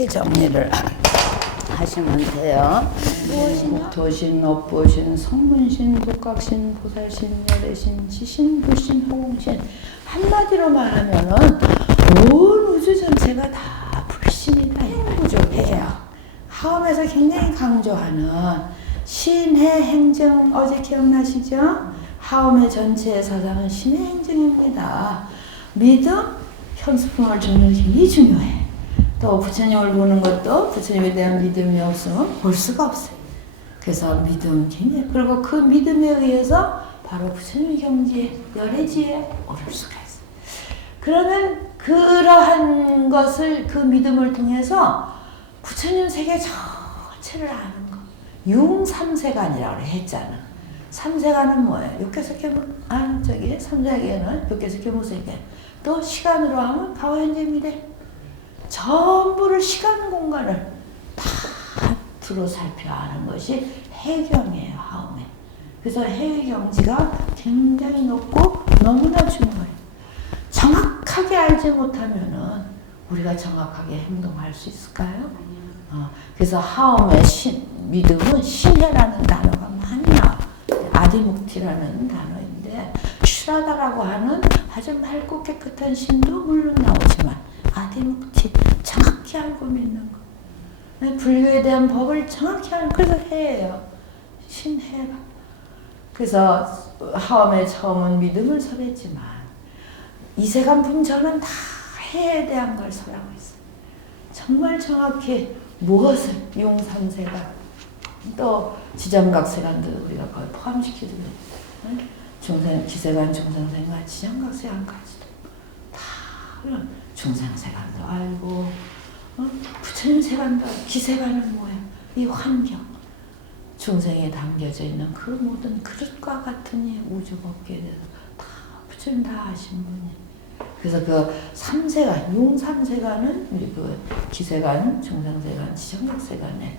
이렇게 정리를 하시면 돼요. 국토신, 업보신, 성문신, 독각신, 보살신, 열애신, 지신, 불신, 허공신. 한마디로 말하면은 온 우주 전체가 다 불신이다. 행구조예요. 하엄에서 굉장히 강조하는 신의 행정, 어제 기억나시죠? 하엄의 전체의 사상은 신의 행정입니다. 믿음, 현수품을 주는 게 굉장히 중요해. 또 부처님을 보는 것도 부처님에 대한 믿음이 없으면 볼 수가 없어요. 그래서 믿음 굉장히, 그리고 그 믿음에 의해서 바로 부처님의 경지에, 열애지에 오를 수가 있어요. 그러면 그러한 것을, 그 믿음을 통해서 부처님 세계 전체를 아는 거. 융삼세간이라고 했잖아. 삼세간은 뭐예요? 육계석계, 삼세계는 육계석계 무세계. 또 시간으로 하면 과거, 현재, 미래. 전부를 시간 공간을 다 두루 살펴 아는 것이 해경이에요. 하엄에. 그래서 해경지가 굉장히 높고 너무나 중요해요. 정확하게 알지 못하면은 우리가 정확하게 행동할 수 있을까요? 그래서 하엄의 믿음은 신해라는 단어가 많이 나와요. 아디묵티라는 단어인데 슈라다라고 하는 아주 맑고 깨끗한 신도 물론 나오지만 아디묵티, 정확히 알고 믿는 거. 불교에 대한 법을 정확히 알고, 그래서 해예요. 신해가. 그래서 하엄의 처음은 믿음을 설했지만 이세간 품전은 다 해에 대한 걸 설하고 있어요. 정말 정확히 무엇을 용삼세간, 또 지정각세간도 우리가 거의 포함시키고 중생, 기세간, 중생세간, 지정각세간까지도 다 그런 중생세간도 알고, 부처님 세간도 알고, 기세간은 뭐야? 이 환경, 중생에 담겨져 있는 그 모든 그릇과 같은 이 우주법계에 대해서 다 부처님 다 아신 분이에요. 그래서 그 삼세간, 용삼세간은 우리 그 기세간, 중생세간, 지정각세간에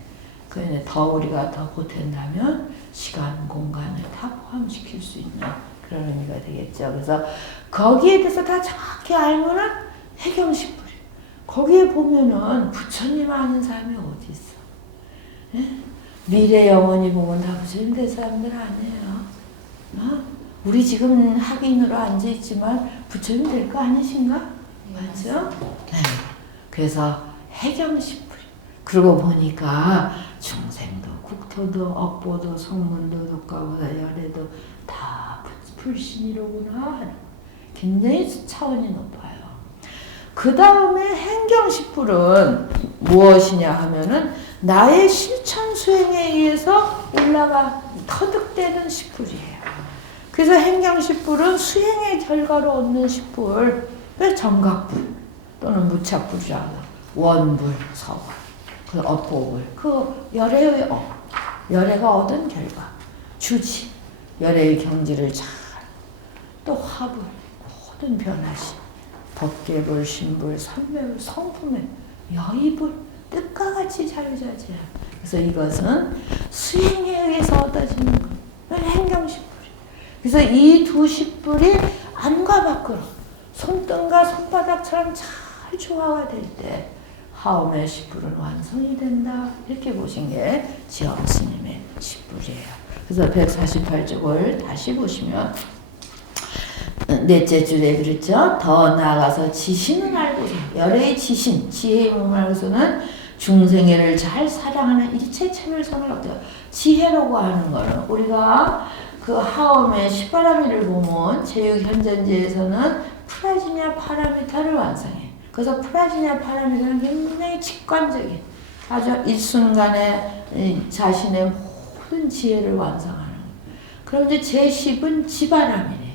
그 더 우리가 더 보탠다면 시간, 공간을 다 포함시킬 수 있는 그런 의미가 되겠죠. 그래서 거기에 대해서 다 정확히 알면은 해경식불이. 거기에 보면은 부처님 아는 사람이 어디 있어? 예? 미래 영원히 보면 다 부처님 될 사람들 아니에요. 우리 지금 학인으로 앉아 있지만 부처님 될 거 아니신가? 맞죠? 네. 그래서 해경식불이. 그러고 보니까 중생도, 국토도, 업보도, 성문도, 독가보다 열애도 다 불신이로구나. 굉장히 차원이 높아요. 그 다음에 행경식불은 무엇이냐 하면은 나의 실천 수행에 의해서 올라가 터득되는 식불이에요. 그래서 행경식불은 수행의 결과로 얻는 식불, 정각불 또는 무착불이라고, 원불, 서불, 그 업보불, 그 열애의 열애가 얻은 결과, 주지, 열애의 경지를 잘, 또 화불, 모든 변화심, 법계불, 신불, 삼매불, 성품의 여의불, 뜻과 같이 자유자재한. 그래서 이것은 수행에 의해서 얻어지는 것, 행경식불. 그래서 이 두 식불이 안과 밖으로 손등과 손바닥처럼 잘 조화가 될 때 하엄의 식불은 완성이 된다. 이렇게 보신 게 지엄 스님의 식불이에요. 그래서 148쪽을 다시 보시면 넷째 줄에 그랬죠. 더 나아가서 지신은 알고서, 열애의 지신, 지혜의 몸을 알고서는 중생애를 잘 사랑하는 일체 차별성을 얻어요. 지혜라고 하는 거는 우리가 그 하엄의 십바라미를 보면 제육현전지에서는 프라지냐 파라미타를 완성해. 그래서 프라지냐 파라미타는 굉장히 직관적인, 아주 일순간에 자신의 모든 지혜를 완성하는 거예요. 그럼 이제 제10은 지바라미래요.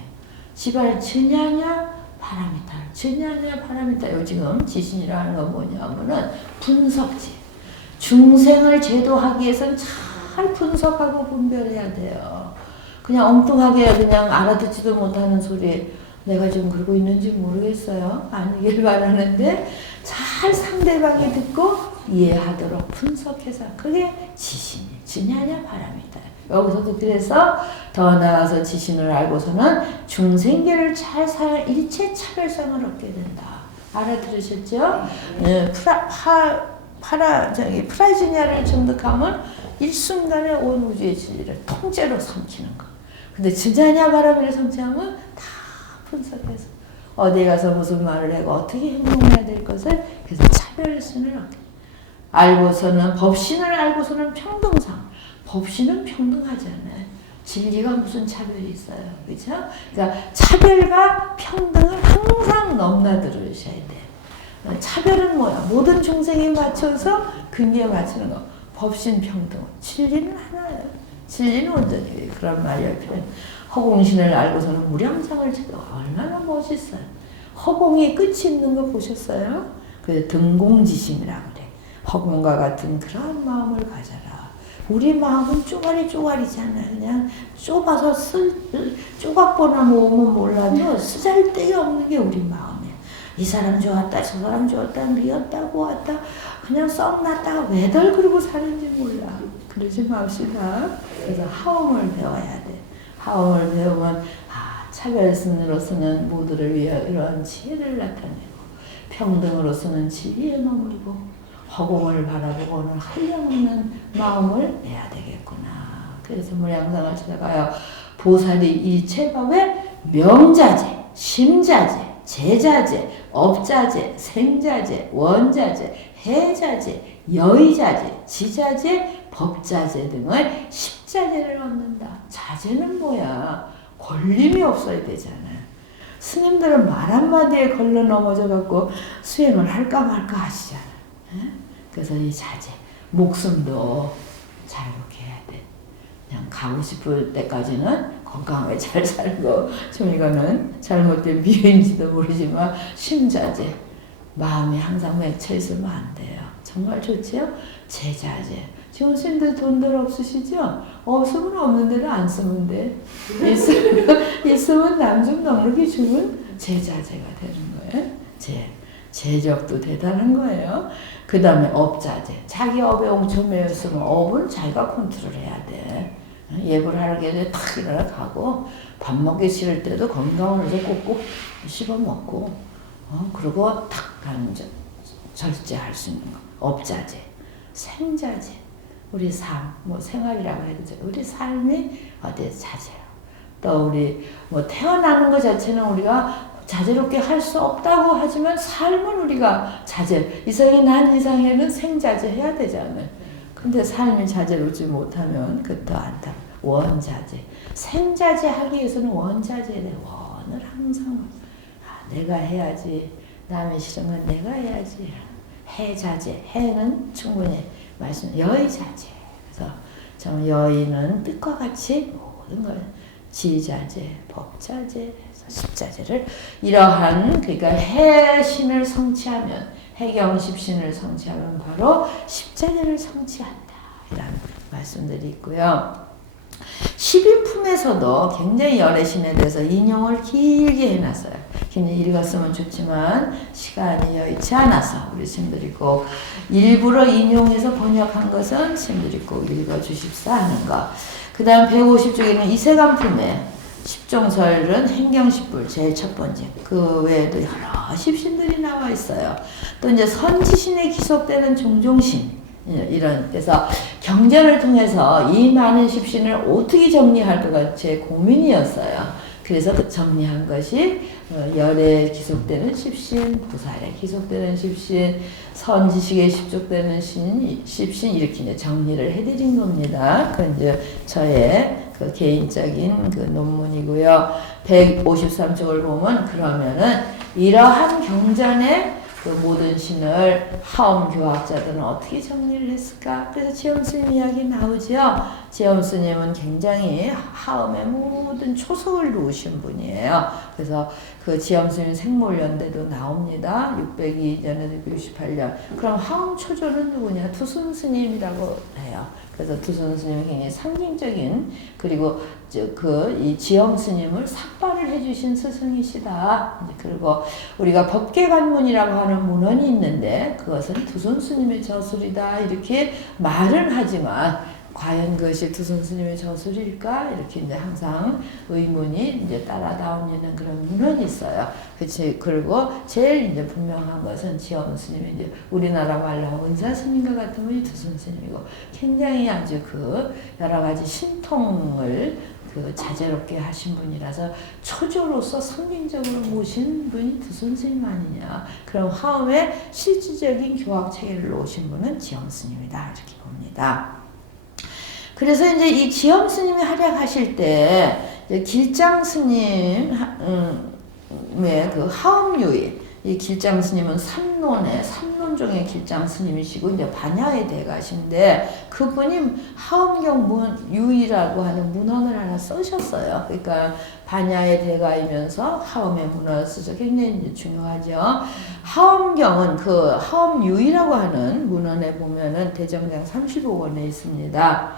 지바라 증야냐 파라미타. 증야냐 파라미타. 지금 지신이라는 건 뭐냐면은 분석지. 중생을 제도하기 위해서는 잘 분석하고 분별해야 돼요. 그냥 엉뚱하게 그냥 알아듣지도 못하는 소리 내가 지금 그러고 있는지 모르겠어요. 아니길 바라는데 잘 상대방이 듣고 이해하도록 분석해서, 그게 지신이 증야냐 파라미타. 여기서도 그래서 더 나아가서 지신을 알고서는 중생계를 잘 사는 일체 차별성을 얻게 된다. 알아들으셨죠? 프라이지니아를 증득하면 일순간에 온 우주의 진리를 통째로 삼키는 거. 근데 주자냐 바라미를 성취하면 다 분석해서 어디에 가서 무슨 말을 하고 어떻게 행동해야 될 것을 그래서 차별신을 얻게. 알고서는 법신을 알고서는 평등상. 법신은 평등하지 않아요. 진리가 무슨 차별이 있어요. 그렇죠? 그러니까 차별과 평등을 항상 넘나들으셔야 돼요. 차별은 뭐야? 모든 중생에 맞춰서 근기에 맞추는 거. 법신 평등. 진리는 하나예요. 진리는 온전히 그런 말이에요. 허공신을 알고서는 무량상을 지도 얼마나 멋있어요. 허공이 끝이 있는 거 보셨어요? 그래서 등공지심이라고 그래. 허공과 같은 그런 마음을 가져라. 우리 마음은 쪼가리잖아요. 그냥 좁아서 쪼각보나 모으면 몰라도 쓰잘데기 없는 게 우리 마음이에요. 이 사람 좋았다, 저 사람 좋았다, 미웠다고 왔다, 그냥 썩났다가 왜들 그러고 사는지 몰라. 그러지 맙시다. 그래서 하움을 배워야 돼. 하움을 배우면 차별신으로서는 모두를 위해 이러한 지혜를 나타내고 평등으로서는 진리에 머물고 허공을 바라보고는 한량없는 마음을 내야 되겠구나. 그래서 무량상을 찾아가요. 보살이 일체법에 명자재, 심자재, 제자재, 업자재, 생자재, 원자재, 해자재, 여의자재, 지자재, 법자재 등을 십자재를 얻는다. 자재는 뭐야? 걸림이 없어야 되잖아요. 스님들은 말 한마디에 걸러 넘어져 갖고 수행을 할까 말까 하시잖아요. 그래서 이 자제, 목숨도 자유롭게 해야 돼. 그냥 가고 싶을 때까지는 건강하게 잘 살고 좀 이거는 잘못된 비유인지도 모르지만 심자제, 마음이 항상 맺혀 있으면 안 돼요. 정말 좋지요? 제자제. 지금 스님들 돈들 없으시죠? 없으면 없는 데는 안 쓰면 돼. 있으면 남 좀 넉넉히 주면 제자제가 되는 거예요. 제적도 대단한 거예요. 그 다음에 업자재. 자기 업에 옹초매였으면 업을 자기가 컨트롤해야 돼. 예불 하게 탁 일어나 가고 밥 먹기 싫을 때도 건강을 위해서 꼭꼭 씹어 먹고 그리고 탁 절제할 수 있는 거. 업자재. 생자재. 우리 삶, 생활이라고 해야 되죠. 우리 삶이 어디에 자재요. 또 우리 태어나는 것 자체는 우리가 자제롭게 할 수 없다고 하지만 삶은 우리가 자제, 이상이 난 이상에는 생자제 해야 되잖아요. 근데 삶이 자제롭지 못하면 그것도 안타. 원자제. 생자제 하기 위해서는 원자제래. 원을 항상 내가 해야지. 남의 싫은 건 내가 해야지. 해자제. 해는 충분히 말씀. 여의자제. 그래서 참 여의는 뜻과 같이 모든 걸 지자제, 법자제, 십자제를 이러한 그러니까 해신을 성취하면 해경십신을 성취하면 바로 십자제를 성취한다. 이런 말씀들이 있고요. 십인품에서도 굉장히 열애신에 대해서 인용을 길게 해놨어요. 굉장히 읽었으면 좋지만 시간이 여의치 않아서 우리 스님들이 꼭 일부러 인용해서 번역한 것은 스님들이 꼭 읽어주십사 하는 것. 그 다음 150쪽에는 이세간품에 십종설은 행경십불 제일 첫 번째. 그 외에도 여러 십신들이 나와 있어요. 또 이제 선지신에 기속되는 종종신 이런 그래서 경전을 통해서 이 많은 십신을 어떻게 정리할까가 제 고민이었어요. 그래서 그 정리한 것이 열에 기속되는 십신, 부살에 기속되는 십신, 선지식에 기속되는 십신 이렇게 이제 정리를 해드린 겁니다. 그 이제 저의 그 개인적인 그 논문이고요. 153쪽을 보면 그러면은 이러한 경전의 그 모든 신을 하엄 교학자들은 어떻게 정리를 했을까? 그래서 지엄스님 이야기 나오죠. 지엄스님은 굉장히 하엄의 모든 초석을 놓으신 분이에요. 그래서 그 지엄스님 생몰연대도 나옵니다. 602년에서 668년. 그럼 하엄 초조는 누구냐? 투순 스님이라고 해요. 그래서 투순 스님이 굉장히 상징적인 그리고 이 지엄 스님을 삭발을 해주신 스승이시다. 그리고 우리가 법계관문이라고 하는 문헌이 있는데 그것은 투순 스님의 저술이다 이렇게 말은 하지만 과연 그것이 두손 스님의 저술일까? 이렇게 이제 항상 의문이 이제 따라다니는 그런 문헌이 있어요. 그치. 그리고 제일 이제 분명한 것은 지엄 스님이 이제 우리나라 말로 은사 스님과 같은 분이 두손 스님이고 굉장히 아주 그 여러 가지 신통을 그 자제롭게 하신 분이라서 초조로서 성경적으로 모신 분이 두손 스님 아니냐. 그럼 화엄의 실질적인 교학 체계를 놓으신 분은 지엄 스님이다. 이렇게 봅니다. 그래서 이제 이 지엄 스님이 활약하실 때 길장 스님의 그 하엄유의 이 길장 스님은 삼론종의 길장 스님이시고 이제 반야의 대가신데 그분이 하엄경 유의라고 하는 문헌을 하나 쓰셨어요. 그러니까 반야의 대가이면서 하엄의 문헌을 쓰셔서 굉장히 이제 중요하죠. 하엄경은 그 하엄유의라고 하는 문헌에 보면은 대정장 35권에 있습니다.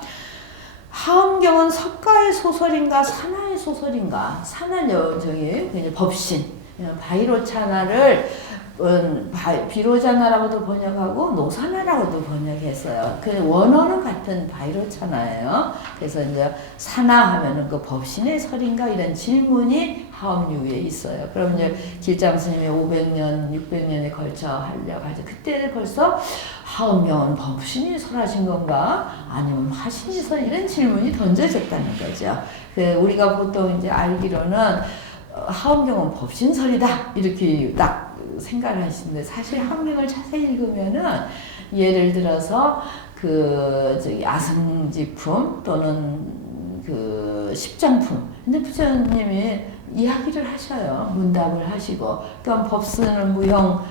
하엄경은 석가의 소설인가 산하의 소설인가? 산하는 저기 법신 바이로차나를 비로자나라고도 번역하고 노사나라고도 번역했어요. 그 원어는 같은 바이로차나예요. 그래서 이제 산하 하면은 그 법신의 설인가 이런 질문이 하엄유에 있어요. 그럼 이제 길장 스님이 500년, 600년에 걸쳐 하려고 하죠. 그때 벌써 하엄경은 법신이 설하신 건가? 아니면 화신이 설 이런 질문이 던져졌다는 거죠. 그 우리가 보통 이제 알기로는 하엄경은 법신설이다 이렇게 딱 생각을 하시는데 사실 하엄경을 자세히 읽으면은 예를 들어서 그 저기 아승지품 또는 그 십장품 근데 부처님이 이야기를 하셔요. 문답을 하시고 그러니까 법스는 무형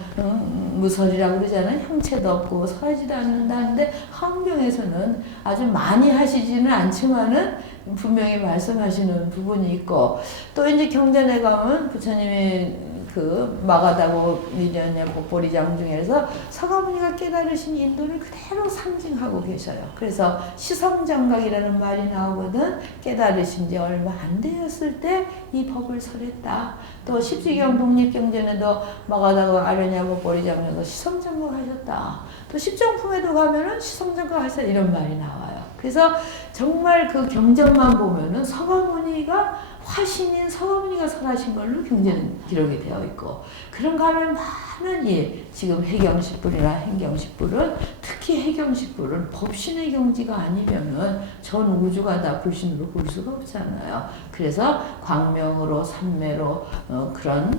무설이라고 그러잖아요. 형체도 없고 설하지도 않는다는데 하엄경에서는 아주 많이 하시지는 않지만은 분명히 말씀하시는 부분이 있고 또 이제 경전에 가면 부처님이 그 마가다고 미련의 복보리장 중에서 서가모니가 깨달으신 인도를 그대로 상징하고 계셔요. 그래서 시성장각이라는 말이 나오거든. 깨달으신 지 얼마 안 되었을 때 이 법을 설했다. 또 십지경 독립경전에도 마가다고 아련야 복보리장에서 시성장각 하셨다. 또 십정품에도 가면은 시성장각 하셨다 이런 말이 나와요. 그래서 정말 그 경전만 보면은 서가모니가 화신인 서가모니가 설하신 걸로 경전은 기록이 되어 있고 그런가 하면 많은 지금 해경식불이나 행경식불은 특히 해경식불은 법신의 경지가 아니면은 전 우주가 다 불신으로 볼 수가 없잖아요. 그래서 광명으로 삼매로 그런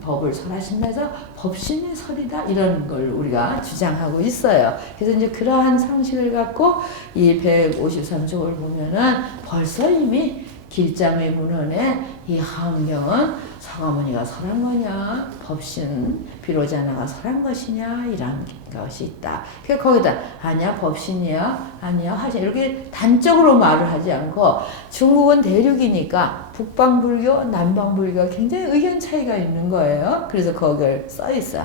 법을 설하신다 해서 법신의 설이다 이런 걸 우리가 주장하고 있어요. 그래서 이제 그러한 상식을 갖고 이 153쪽을 보면은 벌써 이미 길장의 문헌에 이 하엄경은 서가모니가 설한 거냐 법신 비로자나가 설한 것이냐 이런 것이 있다. 그래서 거기다 아니야 법신이야 아니야 화신 이렇게 단적으로 말을 하지 않고 중국은 대륙이니까 북방불교 남방불교가 굉장히 의견 차이가 있는 거예요. 그래서 거기를 써 있어.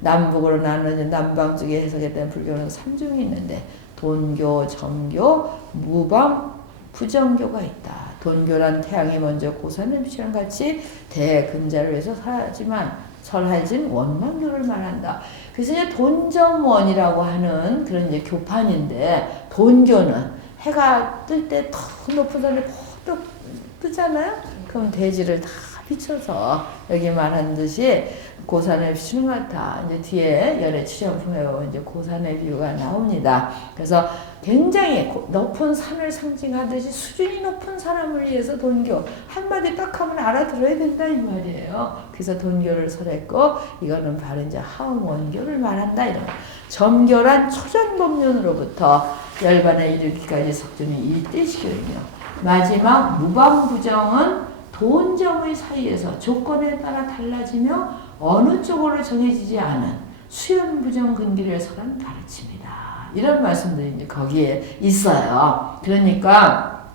남북으로 나눠진 남방 쪽에 해석했던 불교는 3종이 있는데 돈교, 정교, 무방, 부정교가 있다. 돈교란 태양이 먼저 고산을 비추는 같이 대근자를 위해서 설하진 원망교를 말한다. 그래서 이제 돈점원이라고 하는 그런 이제 교판인데 돈교는 해가 뜰 때 더 높은 산에 퍽 뜨잖아요. 그럼 대지를 다 비춰서 여기 말한 듯이 고산을 비추는 것 같아. 이제 뒤에 열애 추정품에 이제 고산의 비유가 나옵니다. 그래서 굉장히 높은 산을 상징하듯이 수준이 높은 사람을 위해서 돈교 한마디 딱 하면 알아들어야 된다 이 말이에요. 그래서 돈교를 설했고 이거는 바로 이제 하엄원교를 말한다 이런. 점교란 초전법륜으로부터 열반에 이르기까지 석준이 일대시교이며 마지막 무방부정은 돈정의 사이에서 조건에 따라 달라지며 어느 쪽으로 정해지지 않은 수연부정 근기를 설한 가르침이다. 이런 말씀들이 이제 거기에 있어요. 그러니까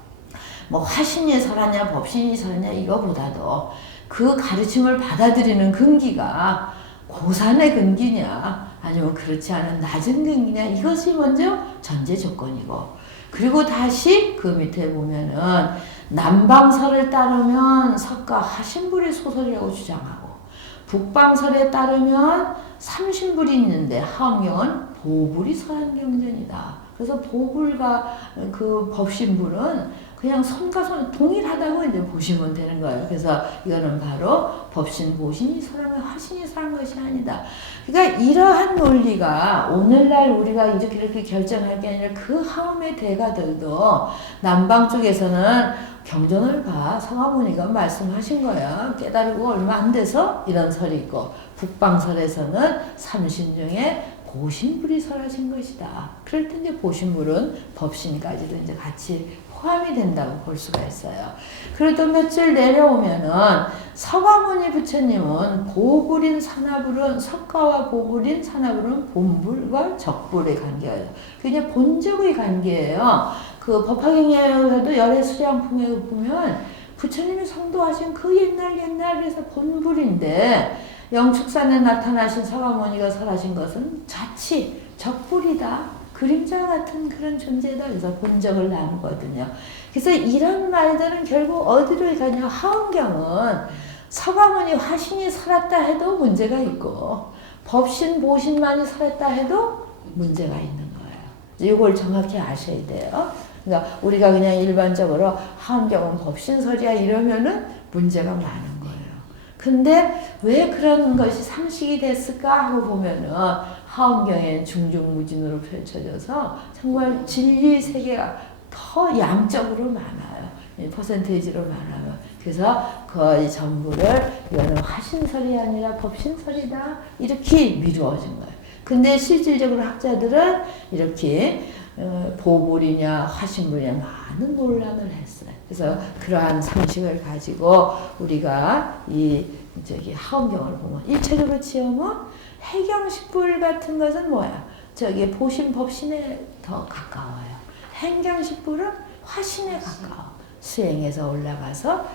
뭐 화신이 설하냐 법신이 설하냐 이거보다도 그 가르침을 받아들이는 근기가 고산의 근기냐 아니면 그렇지 않은 낮은 근기냐 이것이 먼저 전제 조건이고 그리고 다시 그 밑에 보면은 남방설을 따르면 석가 하신불이 소설이라고 주장하고 북방설에 따르면 삼신불이 있는데 하엄경은 보불이 설한 경전이다. 그래서 보불과 그 법신불은 그냥 손과 손 동일하다고 이제 보시면 되는 거예요. 그래서 이거는 바로 법신, 보신이 서랑을 화신이 서란 것이 아니다. 그러니까 이러한 논리가 오늘날 우리가 이렇게 결정할 게 아니라 그 하음의 대가들도 남방 쪽에서는 경전을 봐. 서가모니가 말씀하신 거야. 깨달고 얼마 안 돼서 이런 설이 있고 북방설에서는 삼신 중에 보신불이 설하신 것이다. 그럴 때 이제 보신불은 법신까지도 이제 같이 포함이 된다고 볼 수가 있어요. 그래도 며칠 내려오면은 서가모니 부처님은 보불인 산화불은 석가와 보불인 산화불은 본불과 적불의 관계예요. 그게 본적의 관계예요. 그 법화경에도 열애수량품에 보면 부처님이 성도하신 그 옛날에서 본불인데 영축산에 나타나신 서가모니가 설하신 것은 자치, 적불이다. 그림자 같은 그런 존재다. 그래서 본적을 나누거든요. 그래서 이런 말들은 결국 어디로 가냐. 하은경은 서가모니 화신이 설했다 해도 문제가 있고 법신, 보신만이 설했다 해도 문제가 있는 거예요. 이걸 정확히 아셔야 돼요. 그러니까 우리가 그냥 일반적으로 하은경은 법신설이야 이러면은 문제가 많은 거예요. 근데 왜 그런 것이 상식이 됐을까 하고 보면은 하은경엔 중중무진으로 펼쳐져서 정말 진리 세계가 더 양적으로 많아요. 퍼센테이지로 많아요. 그래서 거의 전부를 이거는 화신설이 아니라 법신설이다 이렇게 미루어진 거예요. 근데 실질적으로 학자들은 이렇게 보불이냐 화신불이냐 많은 논란을 했어요. 그래서 그러한 상식을 가지고 우리가 이 하은경을 보면 일체적으로 치우면 해경식불 같은 것은 뭐야? 저기 보신 법신에 더 가까워요. 행경식불은 화신에 가까워. 수행에서 올라가서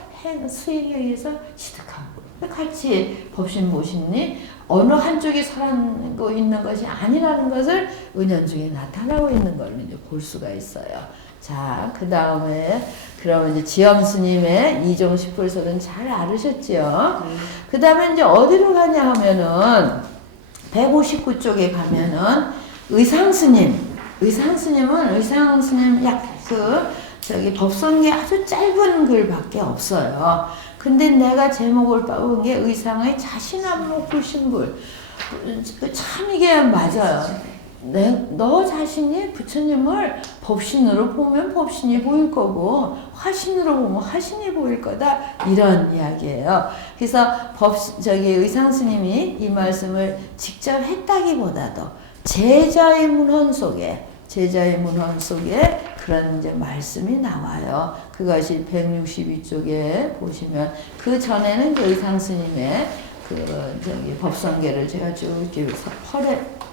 수행에 의해서 취득한 불. 같이 법신 보신이 어느 한쪽이 설하고 있는 것이 아니라는 것을 은연중에 나타나고 있는 걸 이제 볼 수가 있어요. 자, 그 다음에 그러면 이제 지엄 스님의 이종식불설은 잘 알으셨죠? 그 다음에 이제 어디로 가냐 하면은 159쪽에 가면은 의상스님은 의상스님 저기 법성계 아주 짧은 글밖에 없어요. 근데 내가 제목을 뽑은 게 의상의 자신안목 불신불. 참 이게 맞아요. 너 자신이 부처님을 법신으로 보면 법신이 보일 거고 화신으로 보면 화신이 보일 거다 이런 이야기예요. 그래서 의상스님이 이 말씀을 직접 했다기보다도 제자의 문헌 속에 그런 이제 말씀이 나와요. 그것이 162쪽에 보시면 그 전에는 그 의상스님의 법성계를 제가 쭉 이렇게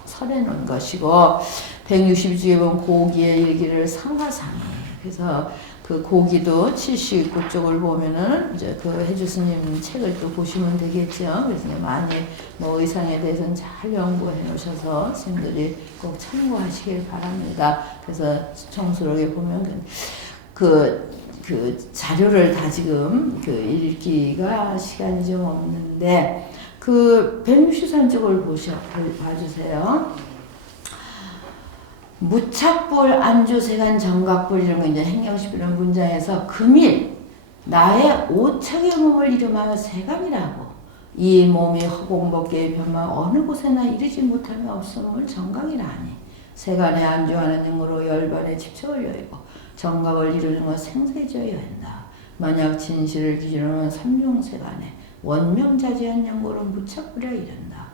설해 놓은 것이고 162쪽에 보면 고기의 일기를 상하상이에요. 그래서 그 고기도 79쪽을 보면은 이제 그 해주스님 책을 또 보시면 되겠죠. 그래서 많이 뭐 의상에 대해서는 잘 연구해 놓으셔서 스님들이 꼭 참고하시길 바랍니다. 그래서 청수록에 보면 그 자료를 다 지금 읽기가 시간이 좀 없는데 그 163쪽을 봐주세요. 무착불, 안주세간, 정각불 이런 거 이제 행경식 이런 문장에서 금일 나의 오척의 몸을 이름하여 세간이라고 이 몸이 허공법계의 변망 어느 곳에나 이르지 못함이 없음을 정각이라니 세간에 안주하는 영으로 열반에 집착을 여의고 정각을 이루는 것 생세지어야 한다. 만약 진실을 기준으로 삼중세간에 원명자지한 영고로 무착불이라 이른다.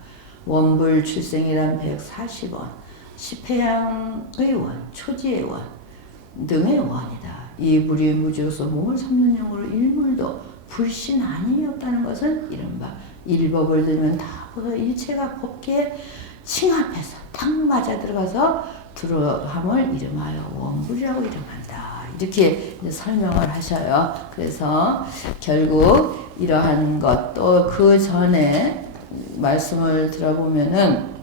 원불 출생이란 140원 십회양의 원, 초지의 원 등의 원이다. 이 불이 무지로서 몸을 삼는 영으로 일물도 불신 아님이 없다는 것은 이른바 일법을 들면 다 보서 일체가 법계에 칭합해서 딱 맞아 들어가서 들어함을 이름하여 원불이라고 이름한다. 이렇게 이제 설명을 하셔요. 그래서 결국 이러한 것 또 그 전에 말씀을 들어보면은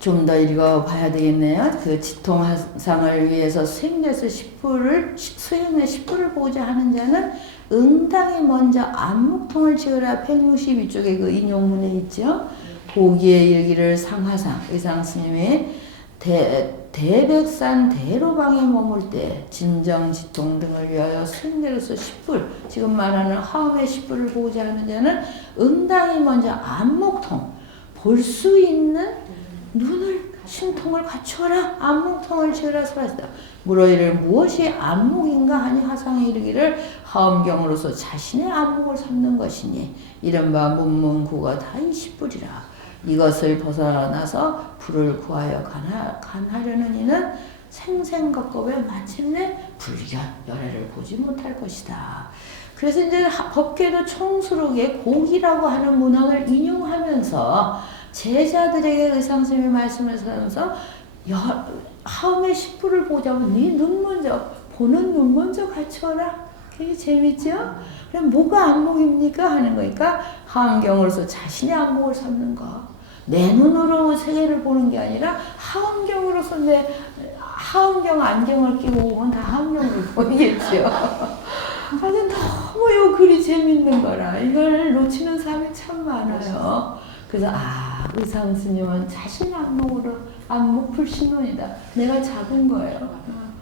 좀 더 읽어봐야 되겠네요. 그 지통상을 위해서 수행돼서 수행의 10부를 보고자 하는 자는 응당이 먼저 안목통을 지으라 162쪽에 그 인용문에 있죠. 고기의 일기를 상하상 의상스님이 대백산 대로방에 머물 때 진정지통 등을 위하여 스님들로서 10불, 지금 말하는 화엄의 10불을 보고자 하는 자는 응당히 먼저 안목통, 볼 수 있는 눈을 신통을 갖추어라. 안목통을 지으라 설하시다. 물어 이를 무엇이 안목인가 하니 화상에 이르기를 화엄경으로서 자신의 안목을 삼는 것이니 이른바 문문구가 다 20불이라. 이것을 벗어나서 불을 구하여 간하려는 이는 생생겁겁에 마침내 불견 열애를 보지 못할 것이다. 그래서 이제 법계도 총수록에 고기라고 하는 문헌을 인용하면서 제자들에게 의상스님이 말씀을 하면서 하음의 10불을 보자면 네 눈 먼저 보는 눈 먼저 갖추어라. 되게 재밌죠? 그럼 뭐가 안목입니까? 하는 거니까 하음경으로서 자신의 안목을 삼는 거. 내 눈으로 세계를 보는 게 아니라 하음경으로서 내 하음경 안경을 끼고 오면 다 하음경으로 보이겠죠. 아주 너무 요 글이 재밌는 거라. 이걸 놓치는 사람이 참 많아요. 그래서 의상 스님은 자신 안목으로 안목 불신론이다. 내가 작은 거예요.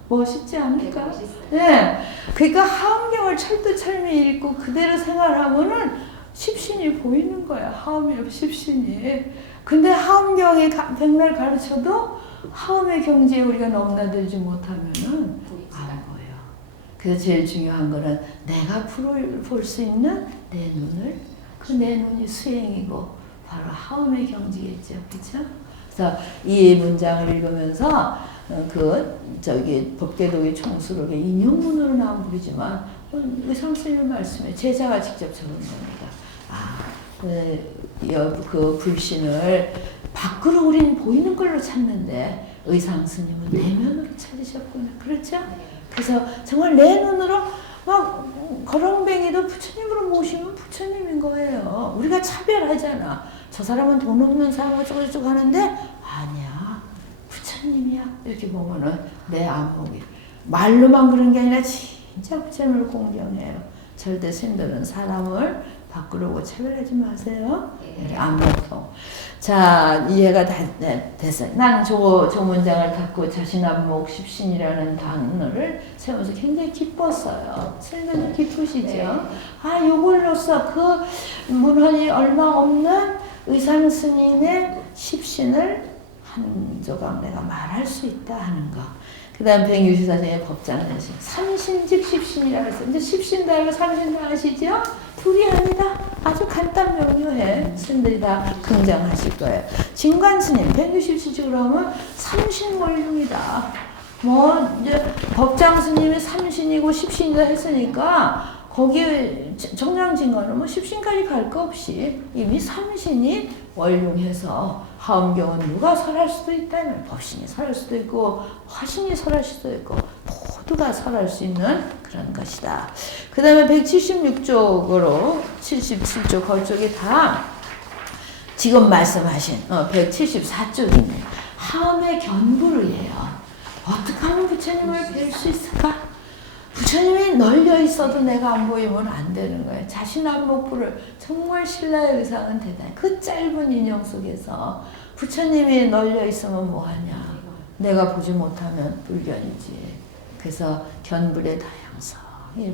멋있지 않을까? 네. 그러니까 하음경을 철두철미 읽고 그대로 생활하면은 십신이 보이는 거야. 하음이 십신이. 근데 하음경이 백날 가르쳐도 하음의 경지에 우리가 넘나들지 못하면은 안 보여. 그래서 제일 중요한 거는 내가 볼 수 있는 내 눈을, 그 내 눈이 수행이고 바로 하음의 경지겠죠. 그렇죠? 그래서 이 문장을 읽으면서 법계독의 총수록에 인용문으로 나온 글이지만 의상스님의 말씀에 제자가 직접 적은 겁니다. 그 불신을 밖으로 우리는 보이는 걸로 찾는데 의상스님은 내면으로 찾으셨구나. 그렇죠? 그래서 정말 내 눈으로 막 거렁뱅이도 부처님으로 모시면 부처님인 거예요. 우리가 차별하잖아. 저 사람은 돈 없는 사람 어쩌고저쩌고 하는데 아니야. 부처님이야. 이렇게 보면은 내 안목이. 말로만 그런 게 아니라 진짜 부처님을 공경해요. 절대 스님들은 사람을 밖으로 차별하지 마세요. 안목통. 자, 이해가 됐어요. 난 저 문장을 갖고 자신 안목 십신이라는 단어를 세우면서 굉장히 기뻤어요. 스님들도 기쁘시죠? 요걸로써 그 문헌이 얼마 없는 의상 스님의 십신을 한 조각 내가 말할 수 있다 하는 거. 그 다음 164장의 법장대신 삼신즉 십신이라고 해서 이제 십신도 알고 삼신도 아시죠? 둘이 아니다. 아주 간단 명료해. 스님들이 다 긍정하실 거예요. 진관스님 167쪽으로 하면 삼신월중이다. 이제 법장스님이 삼신이고 십신이다 했으니까 거기에 정량진관은 십신까지 갈 거 없이 이미 삼신이 월용해서 하음경은 누가 설할 수도 있다면 법신이 설할 수도 있고 화신이 설할 수도 있고 모두가 설할 수 있는 그런 것이다. 그 다음에 176쪽으로 77쪽 거쪽이 다 지금 말씀하신 174쪽이네. 하음의 견부를해요. 어떻게 하면 부처님을 뵐 수 있을까? 부처님이 널려 있어도 내가 안 보이면 안 되는 거예요. 자신 안목부를 정말 신라의 의상은 대단해. 그 짧은 인형 속에서 부처님이 널려 있으면 뭐하냐. 내가 보지 못하면 불견이지. 그래서 견불의 다양성.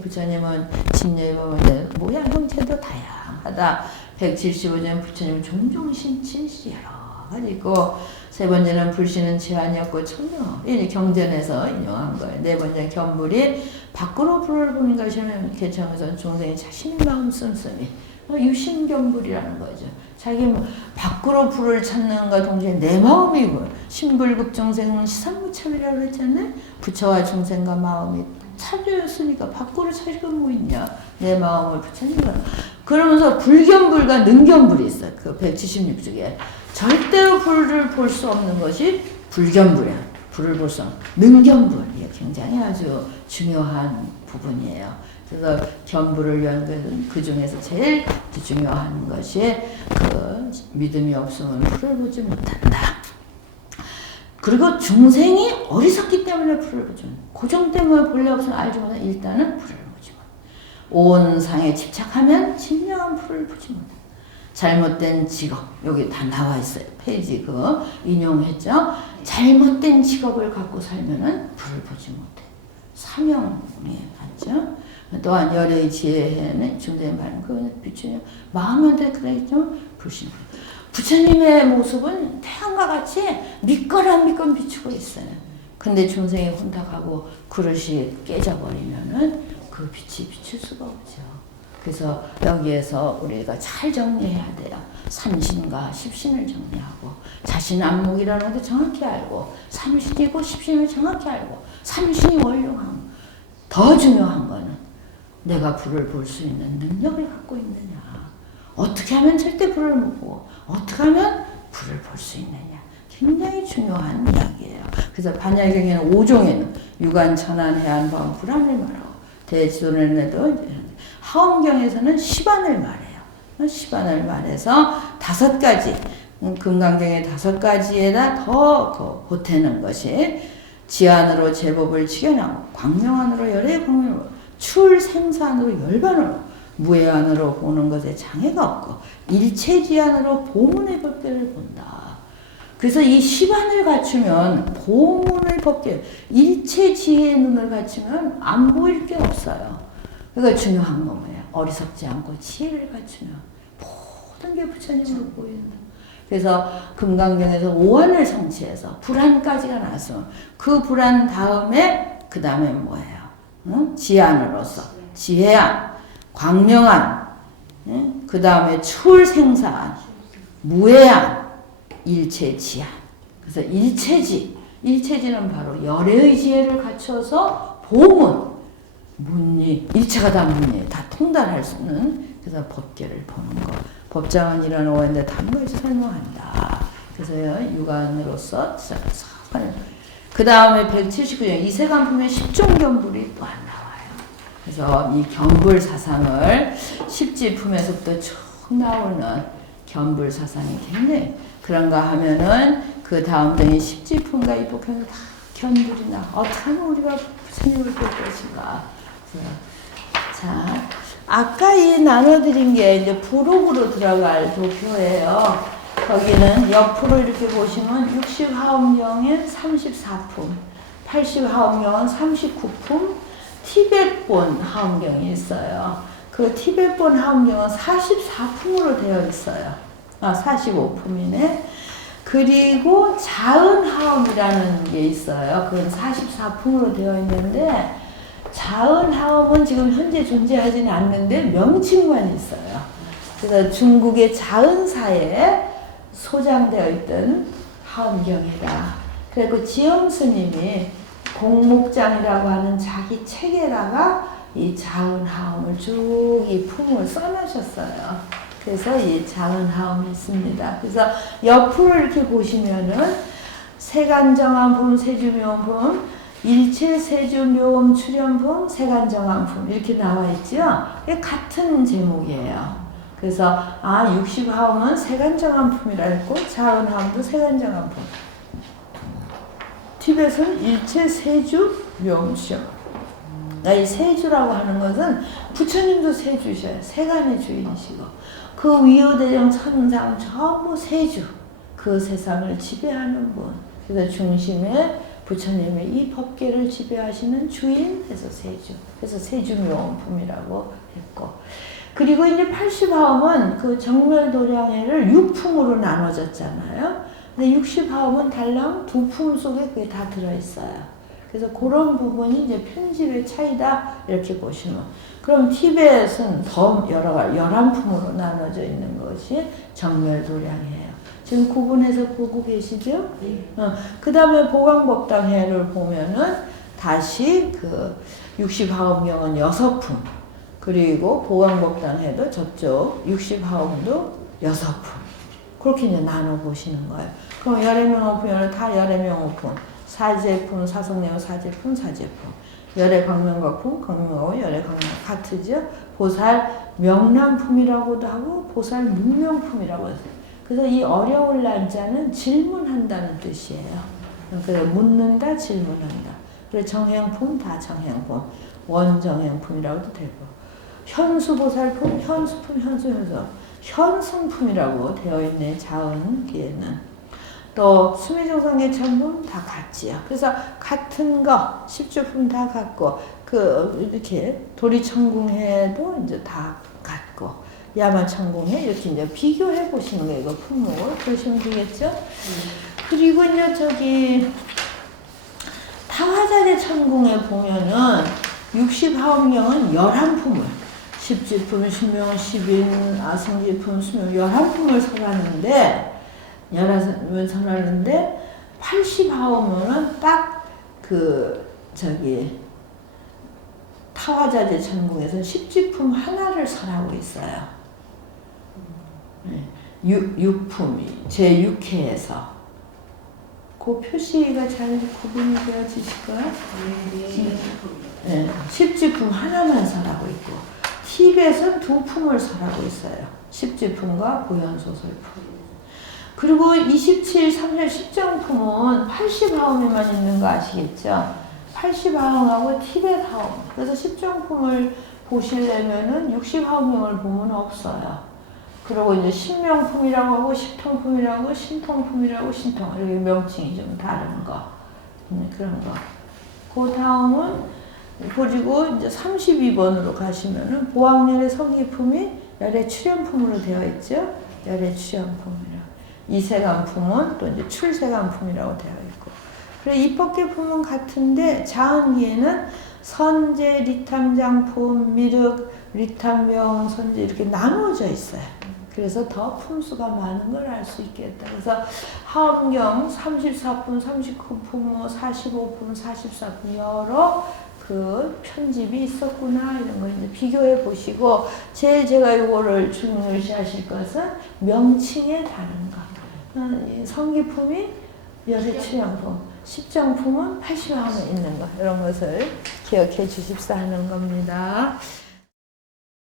부처님은 진료에 보면 모양 형태도 다양하다. 175년 부처님 종종 신치 여러 가지 있고 세 번째는 불신은 제한이었고 천명. 이 경전에서 인용한 거예요. 네 번째는 견불이 밖으로 불을 보는 것이면 개청에서는 중생이 자신의 마음 씀씀이 유심견불이라는 거죠. 자기 밖으로 불을 찾는가 동시에 내 마음이고 신불급 중생은 시상무참이라고 했잖아요. 부처와 중생과 마음이 차별였으니까 밖으로 찾을 뭐 있냐. 내 마음을 부처님과 그러면서 불견불과 능견불이 있어요. 그 176쪽에 절대로 불을 볼 수 없는 것이 불견불이야. 불을 볼 수 없는 능견불. 이게 굉장히 아주 중요한 부분이에요. 그래서 견불을 위한 그 중에서 제일 중요한 것이 그 믿음이 없으면 불을 보지 못한다. 그리고 중생이 어리석기 때문에 불을 보지 못한다. 고정 때문에 본래 없으면 알지 못한다. 일단은 불을 보지 못한다. 온 상에 집착하면 진정한 불을 보지 못한다. 잘못된 직업 여기 다 나와 있어요. 페이지 인용했죠. 잘못된 직업을 갖고 살면은 불을 보지 못해. 사명에 맞죠. 또한 열의 지혜는 중대의 말은 그 부처님 마음한테 그랬죠. 불신. 부처님의 모습은 태양과 같이 믿거나 믿건 비추고 있어요. 근데 중생이 혼탁하고 그릇이 깨져버리면은 그 빛이 비칠 수가 없죠. 그래서 여기에서 우리가 잘 정리해야 돼요. 삼신과 십신을 정리하고 자신 안목이라는 것도 정확히 알고 삼신이고 십신을 정확히 알고 삼신이 원룡한 더 중요한 거는 내가 불을 볼 수 있는 능력을 갖고 있느냐. 어떻게 하면 절대 불을 못 보고 어떻게 하면 불을 볼 수 있느냐. 굉장히 중요한 이야기예요. 그래서 반야경에는 5종에는 유관, 천안, 해안, 바운, 불안을 말하고 대지도론에도 하엄경에서는 시반을 말해요. 시반을 말해서 5가지 금강경의 5가지에다 더 보태는 것이 지안으로 제법을 치견하고 광명안으로 열의 광명으로 출생산으로 열반으로 무해안으로 보는 것에 장애가 없고 일체지안으로 보문의 법계를 본다. 그래서 이 시반을 갖추면 보문의 법계, 일체지혜의 눈을 갖추면 안 보일 게 없어요. 그러니까 중요한 건 뭐예요? 어리석지 않고 지혜를 갖추면 모든 게 부처님으로 보인다. 그래서 금강경에서 오한을 성취해서 불안까지가 나왔어. 그 불안 다음에 그 다음에 뭐예요? 응? 지안으로서 지혜안, 광명안, 응? 그 다음에 출생사안, 무해안, 일체지안. 그래서 일체지는 바로 열의 지혜를 갖춰서 보문, 문리, 일체가 다 문리, 다 통달할 수 있는 그래서 법계를 보는 거. 법장안이라는 오해인데 단부에서 설명한다. 그래서 유관으로서 그 다음에 179년 이세간품의 10종 견불이 또 안 나와요. 그래서 이 견불 사상을 10지품에서부터 쭉 나오는 견불 사상이 굉장히 그런가 하면은 그 다음 등이 10지품과 입법형을 다 견불이나 어떻게 하면 우리가 부처님을 볼 것인가. 자, 아까 이 나눠드린 게 이제 부록으로 들어갈 도표예요. 거기는 옆으로 이렇게 보시면 60하엄경엔 34품, 80하엄경은 39품, 티벳본 하엄경이 있어요. 그 티벳본 하엄경은 44품으로 되어 있어요. 45품이네. 그리고 자은하엄이라는 게 있어요. 그건 44품으로 되어 있는데 자은하엄은 지금 현재 존재하지는 않는데 명칭만 있어요. 그래서 중국의 자은사에 소장되어 있던 하엄경이다. 그리고 지엄스님이 공목장이라고 하는 자기 책에다가 이 자은하엄을 쭉 이 품을 써놓으셨어요. 그래서 이 자은하엄이 있습니다. 그래서 옆으로 이렇게 보시면은 세간정암품, 세주묘음품, 일체세주묘음 출연품, 세간정암품 이렇게 나와 있죠. 같은 제목이에요. 그래서 60하엄은 세간정암품이라 했고 자은하엄도 세간정암품. 티벳은 일체세주묘음 출연. 이 세주라고 하는 것은 부처님도 세주셔요. 세간의 주인이시고 그 위효대정 천상 전부 세주. 그 세상을 지배하는 분. 그래서 중심에 부처님의 이 법계를 지배하시는 주인 해서 세주. 그래서 세주묘음품이라고 했고. 그리고 이제 80하엄은 그 정멸도량회를 6품으로 나눠졌잖아요. 근데 60하엄은 달랑 2품 속에 그게 다 들어있어요. 그래서 그런 부분이 이제 편집의 차이다 이렇게 보시면. 그럼 티벳은 더 여러 가지 11품으로 나눠져 있는 것이 정멸도량회예요. 지금 구분해서 보고 계시죠? 그 다음에 보광법당회를 보면은 다시 그 60하엄경은 6품. 그리고 보광법당회도 저쪽 60하엄도 6품. 그렇게 이제 나눠 보시는 거예요. 그럼 열애명호품에는 다 열애명호품. 사제품, 사성내용 사제품, 사제품. 열애 광명각품, 광명하고 열애 광명 같으죠? 보살 명람품이라고도 하고 보살 문명품이라고 해요. 그래서 이 어려울 난자는 질문한다는 뜻이에요. 그래서 묻는다, 질문한다. 그래서 정행품, 다 정행품. 원정행품이라고도 되고. 현수보살품, 현수품, 현수. 현승품이라고 되어 있네. 자은기에는. 또 수미정상계천품 다 같지요. 그래서 같은 거 십주품 다 같고 그 이렇게 도리천궁해도 이제 다 같고 야마천궁해 이렇게 이제 비교해 보시는 거예요. 이거 품목을 그러시면 되겠죠. 그리고 이제 저기 타화자재 천궁에 보면은 60하옵경은 11품을 십지품, 신명, 십인, 아승지품, 수명 11품을 설하는데 11품을 설하는데 80하옵면은 딱 그 저기 타화자재 천궁에서 십지품 하나를 설하고 있어요. 6품이 제6회에서 그 표시가 잘 구분이 되어지실까요? 네, 십지품 하나만 설하고 있고 티벳은 2품을 설하고 있어요. 십지품과 고현소설품. 그리고 27, 30, 십정품은 80하움에만 있는 거 아시겠죠? 80하움하고 티벳하움. 그래서 십정품을 보시려면은 60하움명을 보면 없어요. 그리고 이제 신명품이라고 하고 십통품이라고 신통품이라고 신통 이렇게 명칭이 좀 다른 거 그런 거. 그 다음은 그리고 이제 32번으로 가시면은 보학열의 성기품이 열의 출현품으로 되어 있죠. 열의 출현품이라. 이세간품은 또 이제 출세간품이라고 되어 있고. 그래 입법계품은 같은데 자은기에는 선제, 리탐장품, 미륵, 리탐명, 선제 이렇게 나누어져 있어요. 그래서 더 품수가 많은 걸 알 수 있겠다. 그래서 하엄경 34품, 39품, 45품, 44품 여러 그 편집이 있었구나 이런 거 이제 비교해 보시고 제가 이거를 중요시하실 것은 명칭에 다른 거. 성기품이 열의 출현품, 십정품은 80화음에 있는 거 이런 것을 기억해 주십사 하는 겁니다.